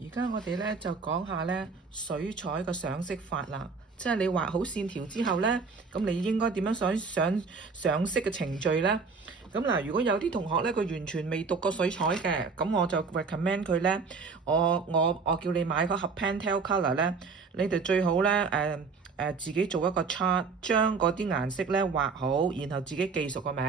而家我哋咧就講下咧水彩嘅上色法啦，即係你畫好線條之後咧，咁你應該點樣上色嘅程序咧？咁嗱，如果有啲同學咧佢完全未讀過水彩嘅，咁我就 recommend 佢咧，我叫你買嗰盒 Pentel Colour 咧，你哋最好咧自己做一個 chart，將嗰啲顏色咧畫好，然後自己記熟個名。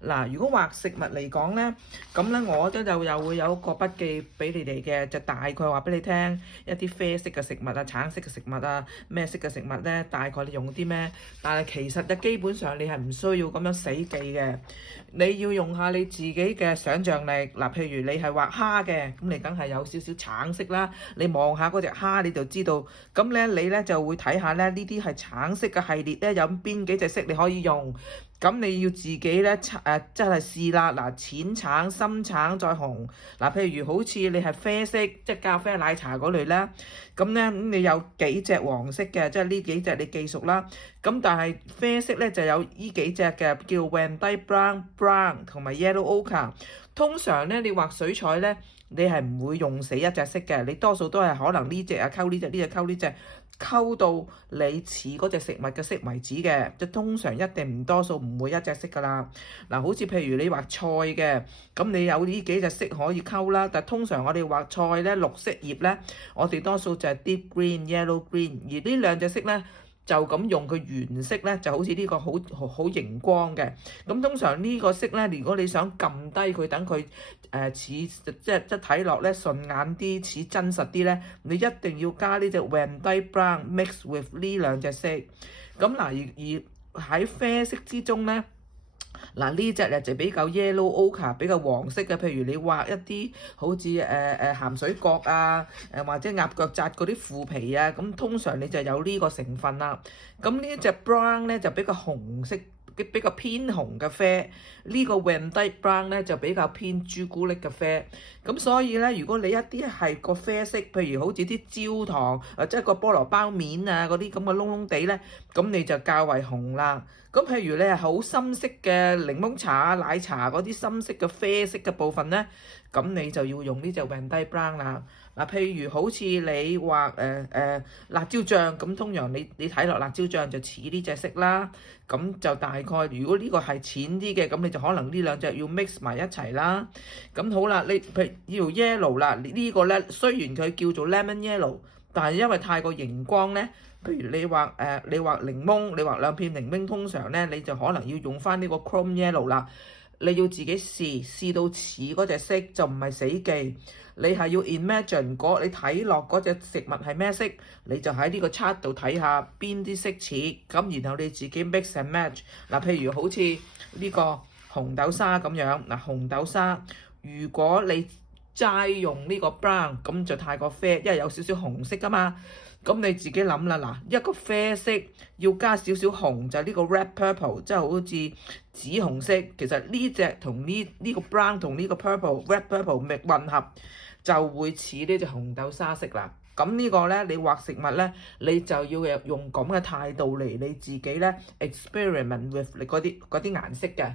嗱，如果畫食物嚟講咧，咁咧我都就又會有個筆記俾你哋嘅，就大概話俾你聽一啲啡色嘅食物啊、橙色嘅食物啊、咩色嘅食物咧，大概你用啲咩？但係其實咧基本上你係唔需要咁樣死記嘅，你要用下你自己嘅想像力。嗱，譬如你係畫蝦嘅，咁你梗係有少少橙色啦，你望下嗰隻蝦你就知道。咁咧你咧就會睇下咧呢啲係橙色嘅系列咧，有邊幾隻色你可以用。咁你要自己咧真係試啦。嗱，淺橙、深橙再紅。嗱，譬如好似你係啡色，即係咖啡奶茶嗰類啦。咁咧你有幾隻黃色嘅，即係呢幾隻你記熟啦。咁但係啡色咧就有呢幾隻嘅，叫 Van Dyke Brown 同埋 Yellow Ochre。通常咧你畫水彩咧，你係唔會用死一隻色嘅，你多數都係可能呢隻啊溝呢隻，呢隻溝呢隻，溝到你似嗰隻食物嘅色為止嘅，即通常一定唔多數唔會一隻色噶啦。嗱，好似譬如你畫菜嘅，咁你有呢幾隻色可以溝啦，但通常我哋畫菜咧綠色葉咧，我哋多數就係 deep green、yellow green，而呢兩隻色咧，就咁用佢原色咧，就好似呢個好熒光嘅。咁通常呢個色咧，如果你想撳低佢，等佢似即睇落咧順眼啲，似真實啲咧，你一定要加呢隻 Van Dyke Brown mix with 呢兩隻色。咁嗱，而喺啡色之中咧。嗱，呢隻咧就比較 yellow ochre 比較黃色嘅，譬如你畫一啲好似鹹水角啊，或者鴨腳扎嗰啲腐皮啊，咁通常你就有呢個成分啦。咁呢隻 brown 咧就比較紅色，比較偏紅嘅啡。呢個 Van Dyke Brown 咧就比較偏朱古力嘅啡。咁所以咧，如果你一啲係個啡色，譬如好似啲焦糖即係個菠蘿包面啊嗰啲咁嘅窿窿地咧，咁你就較為紅啦。咁譬如你係好深色嘅檸檬茶啊、奶茶嗰啲深色嘅啡色嘅部分咧，咁你就要用呢隻 Van Dyke Brown 啦。嗱，譬如好似你畫辣椒醬，咁通常你睇落辣椒醬就似呢隻色啦。咁就大概如果呢個係淺啲嘅，咁你就可能呢兩隻要 mix 埋一齊啦。咁好啦，你譬如要 yellow 啦，呢個咧雖然佢叫做 lemon yellow，但係因為太過熒光咧。譬如你畫檸檬，你畫兩片檸檬，通常咧你就可能要用翻呢個 chrome yellow 啦。你要自己試到似嗰隻色，就唔係死記。你係要 imagine 你睇落嗰隻食物係咩色，你就喺呢個 chart 度睇下邊啲色似，咁然後你自己 mix and match。嗱，譬如好似呢個紅豆沙咁樣，嗱，紅豆沙如果你齋用呢個 brown，咁就太過啡，因為有少少紅色噶嘛。咁你自己諗啦，嗱，一個啡色要加少少紅，就係呢個 red purple，即係好似紫紅色。其實呢隻同呢個 brown 同呢個 red purple 混合，就會似呢隻紅豆沙色啦。咁呢個咧，你畫食物咧，你就要用咁嘅態度嚟你自己咧 experiment with 你嗰啲顏色嘅。